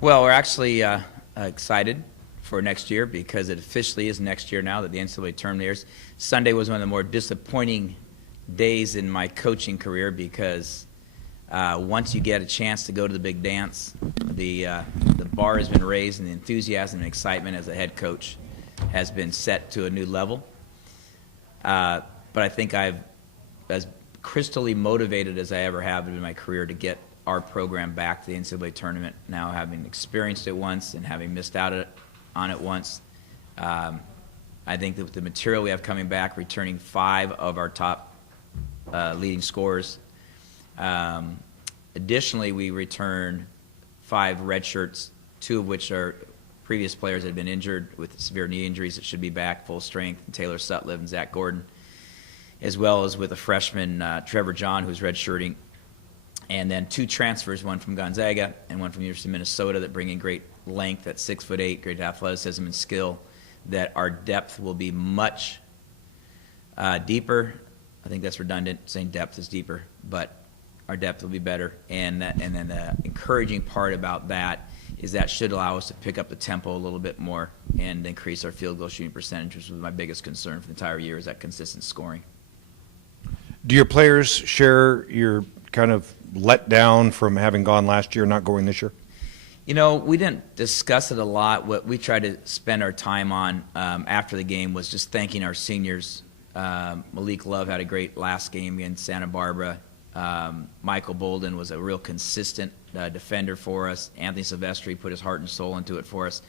Well, we're actually excited for next year because it officially is next year now that the NCAA tournament airs. Sunday was one of the more disappointing days in my coaching career because once you get a chance to go to the big dance, the bar has been raised and the enthusiasm and excitement as a head coach has been set to a new level. But I think I've as crystally motivated as I ever have in my career to get our program back to the NCAA tournament, now having experienced it once and having missed out on it once. I think that with the material we have coming back, returning 5 of our top leading scorers. Additionally, we return 5 red shirts, 2 of which are previous players that had been injured with severe knee injuries that should be back full strength, Taylor Sutliff and Zach Gordon, as well as with a freshman, Trevor John, who's redshirting. And then 2 transfers, one from Gonzaga and one from the University of Minnesota, that bring in great length at 6'8", great athleticism and skill, that our depth will be much deeper. I think that's redundant, saying depth is deeper, but our depth will be better. And then the encouraging part about that is that should allow us to pick up the tempo a little bit more and increase our field goal shooting percentage, which was my biggest concern for the entire year, is that consistent scoring. Do your players share your kind of let down from having gone last year, not going this year? You know, we didn't discuss it a lot. What we tried to spend our time on after the game was just thanking our seniors. Malik Love had a great last game against Santa Barbara. Michael Bolden was a real consistent defender for us. Anthony Silvestri put his heart and soul into it for us.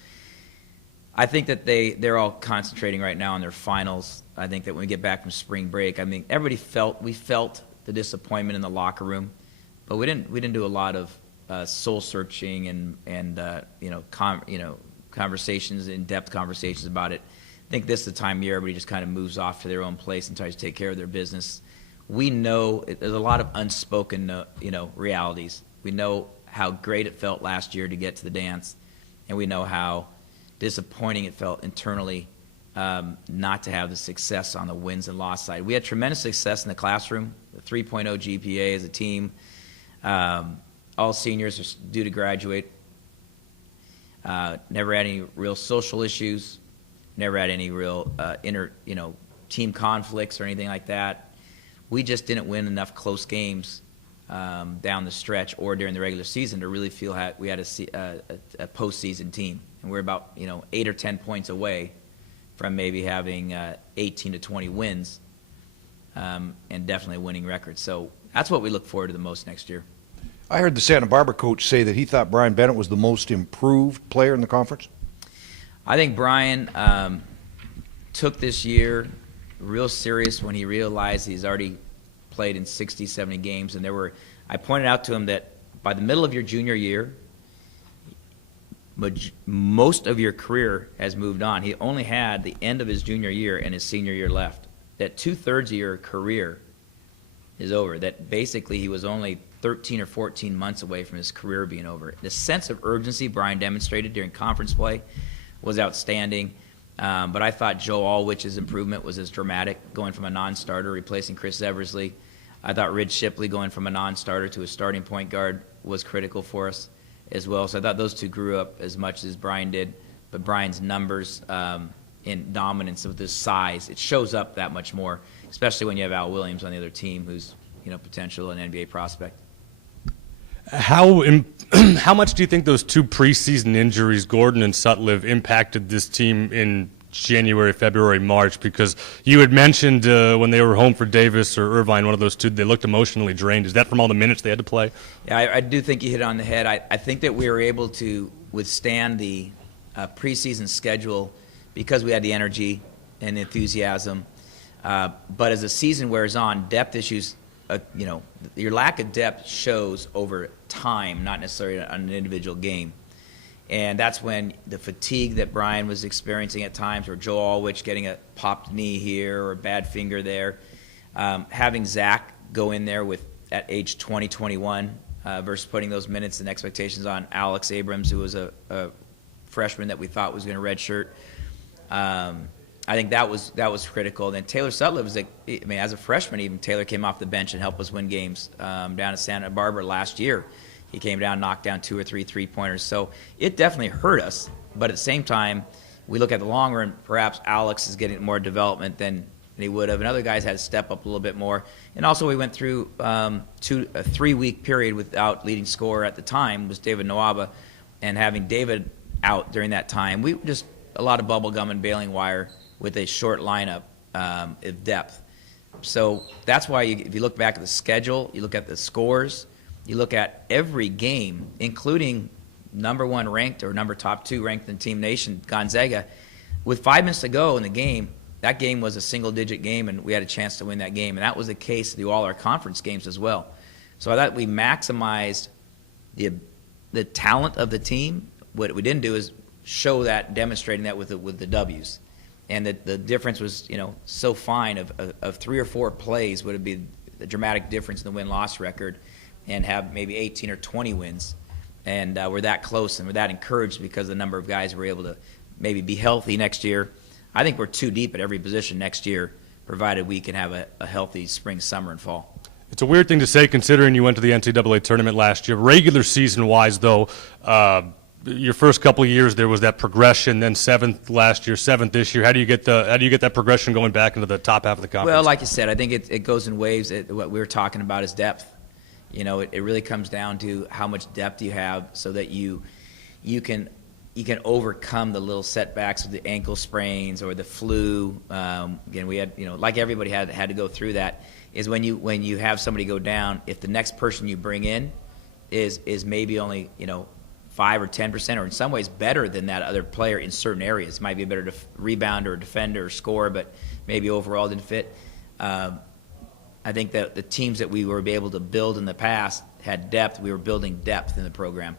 I think that they're all concentrating right now on their finals. I think that when we get back from spring break, I mean, we felt the disappointment in the locker room, but we didn't do a lot of soul searching and conversations, in-depth conversations about it. I think this is the time of year everybody just kind of moves off to their own place and tries to take care of their business. We know there's a lot of unspoken realities. We know how great it felt last year to get to the dance, and we know how disappointing it felt internally not to have the success on the wins and loss side. We had tremendous success in the classroom, the 3.0 GPA as a team. All seniors are due to graduate. Never had any real social issues. Never had any real team conflicts or anything like that. We just didn't win enough close games down the stretch or during the regular season to really feel we had a postseason team. And we're about 8 or 10 points away from maybe having 18 to 20 wins and definitely a winning record. So that's what we look forward to the most next year. I heard the Santa Barbara coach say that he thought Brian Bennett was the most improved player in the conference. I think Brian took this year real serious when he realized he's already played in 60, 70 games. And I pointed out to him that by the middle of your junior year, most of your career has moved on. He only had the end of his junior year and his senior year left. That 2/3 of your career is over. That basically he was only 13 or 14 months away from his career being over. The sense of urgency Brian demonstrated during conference play was outstanding. But I thought Joe Allwich's improvement was as dramatic, going from a non-starter, replacing Chris Eversley. I thought Ridge Shipley going from a non-starter to a starting point guard was critical for us as well. So I thought those two grew up as much as Brian did. But Brian's numbers in dominance with his size, it shows up that much more, especially when you have Al Williams on the other team, who's potential an NBA prospect. How much do you think those 2 preseason injuries, Gordon and Sutliff, impacted this team in January, February, March? Because you had mentioned when they were home for Davis or Irvine, one of those two, they looked emotionally drained. Is that from all the minutes they had to play? Yeah, I do think you hit it on the head. I think that we were able to withstand the preseason schedule because we had the energy and enthusiasm. But as the season wears on, depth issues, your lack of depth shows over time, not necessarily on an individual game. And that's when the fatigue that Brian was experiencing at times, or Joe Allwich getting a popped knee here or a bad finger there, having Zach go in there at age 20, 21, versus putting those minutes and expectations on Alex Abrams, who was a freshman that we thought was going to redshirt. I think that was critical. And then Taylor Sutliff was as a freshman, even Taylor came off the bench and helped us win games down at Santa Barbara last year. he came down, knocked down 2 or 3 3-pointers. So it definitely hurt us. But at the same time, we look at the long run, perhaps Alex is getting more development than he would have, and other guys had to step up a little bit more. And also we went through a 3-week period without leading scorer at the time, was David Nwaba, and having David out during that time, we just a lot of bubble gum and baling wire with a short lineup of depth. So that's why if you look back at the schedule, you look at the scores, you look at every game, including number 1 ranked or top 2 ranked in Team Nation, Gonzaga, with 5 minutes to go in the game, that game was a single-digit game, and we had a chance to win that game. And that was the case through all our conference games as well. So I thought we maximized the talent of the team. What we didn't do is show that, demonstrating that with the W's. And the difference was, so fine of 3 or 4 plays would have been the dramatic difference in the win-loss record, and have maybe 18 or 20 wins. And we're that close, and we're that encouraged because of the number of guys were able to maybe be healthy next year. I think we're too deep at every position next year, provided we can have a healthy spring, summer, and fall. It's a weird thing to say considering you went to the NCAA tournament last year. Regular season-wise, though, your first couple of years there was that progression, then 7th last year, 7th this year. How do you get that progression going back into the top half of the conference? Well, like you said, I think it goes in waves. What we were talking about is depth. It really comes down to how much depth you have so that you can overcome the little setbacks of the ankle sprains or the flu. Again, we had, like everybody had to go through that, is when you have somebody go down, if the next person you bring in is maybe only, 5 or 10%, or in some ways better than that other player in certain areas. Might be a better rebounder or defender or scorer, but maybe overall didn't fit. I think that the teams that we were able to build in the past had depth. We were building depth in the program.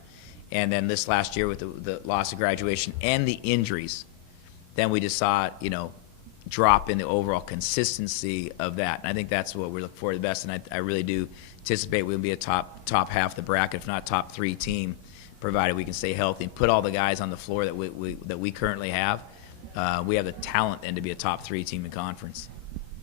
And then this last year with the loss of graduation and the injuries, then we just saw, drop in the overall consistency of that. And I think that's what we're looking for the best. And I really do anticipate we'll be a top half of the bracket, if not top 3 team, provided we can stay healthy and put all the guys on the floor that we currently have. We have the talent then to be a top 3 team in conference.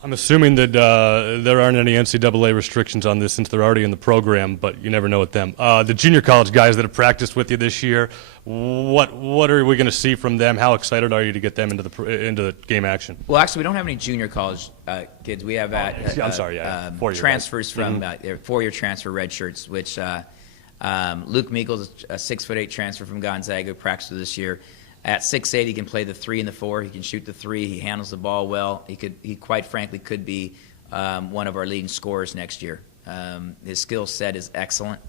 I'm assuming that there aren't any NCAA restrictions on this since they're already in the program, but you never know with them. The junior college guys that have practiced with you this year, what are we going to see from them? How excited are you to get them into the game action? Well, actually, we don't have any junior college kids. We have transfers from their 4-year transfer red shirts, which Luke Meekles, a 6'8" transfer from Gonzaga, who practiced this year. At 6'8", he can play the 3 and the 4. He can shoot the 3. He handles the ball well. He quite frankly could be one of our leading scorers next year. His skill set is excellent.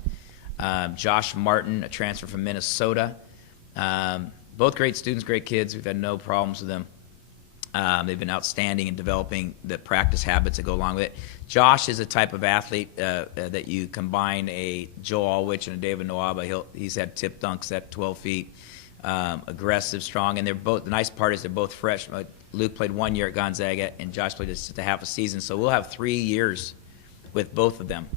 Josh Martin, a transfer from Minnesota. Both great students, great kids. We've had no problems with them. They've been outstanding in developing the practice habits that go along with it. Josh is a type of athlete that you combine a Joe Alwich and a David Nwaba. He's had tip dunks at 12 feet. Aggressive, strong, and they're both. The nice part is they're both fresh. Luke played 1 year at Gonzaga, and Josh played just a half a season. So we'll have 3 years with both of them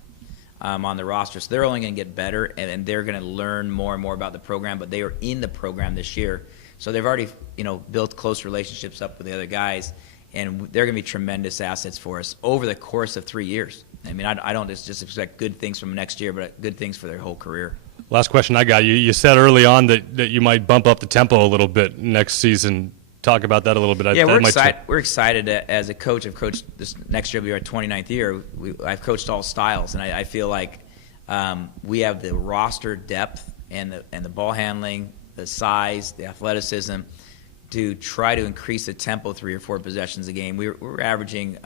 on the roster. So they're only going to get better, and they're going to learn more and more about the program. But they are in the program this year, so they've already built close relationships up with the other guys, and they're going to be tremendous assets for us over the course of 3 years. I mean, I don't just expect good things from next year, but good things for their whole career. Last question I got. You said early on that you might bump up the tempo a little bit next season. Talk about that a little bit. Yeah, we're excited. As a coach, I've coached this next year will be our 29th year. I've coached all styles, and I feel like we have the roster depth and the ball handling, the size, the athleticism to try to increase the tempo 3 or 4 possessions a game. We're averaging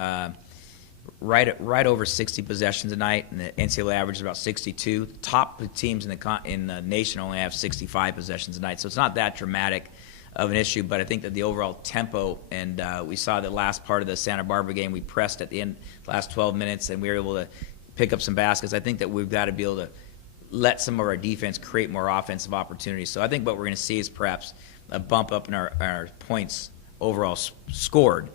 right over 60 possessions a night, and the NCAA average is about 62. The top teams in the nation only have 65 possessions a night, so it's not that dramatic of an issue. But I think that the overall tempo, and we saw the last part of the Santa Barbara game, we pressed at the end, last 12 minutes, and we were able to pick up some baskets. I think that we've got to be able to let some of our defense create more offensive opportunities. So I think what we're going to see is perhaps a bump up in our points overall scored,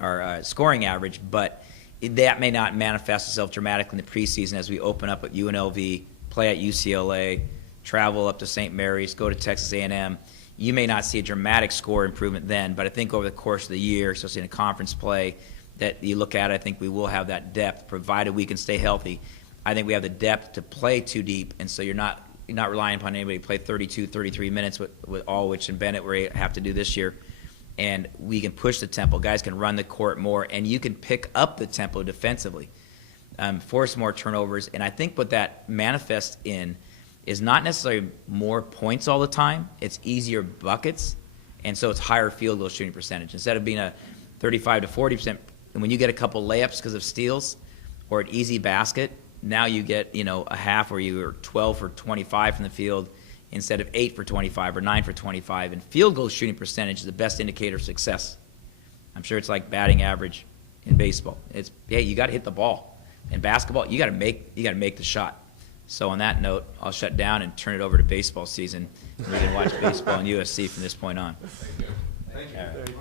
our scoring average, but that may not manifest itself dramatically in the preseason as we open up at UNLV, play at UCLA, travel up to St. Mary's, go to Texas A&M. You may not see a dramatic score improvement then, but I think over the course of the year, especially in a conference play, that you look at, I think we will have that depth, provided we can stay healthy. I think we have the depth to play too deep, and so you're not not relying upon anybody to play 32, 33 minutes with Allwich and Bennett have to do this year. And we can push the tempo. Guys can run the court more, and you can pick up the tempo defensively, force more turnovers. And I think what that manifests in is not necessarily more points all the time. It's easier buckets, and so it's higher field goal shooting percentage. Instead of being a 35 to 40%, and when you get a couple layups because of steals or an easy basket, now you get, a half where you are 12 for 25 from the field instead of 8 for 25 or 9 for 25. And field goal shooting percentage is the best indicator of success. I'm sure it's like batting average in baseball. You got to hit the ball. In basketball, you got to make the shot. So on that note, I'll shut down and turn it over to baseball season. And we can watch baseball and USC from this point on. Thank you.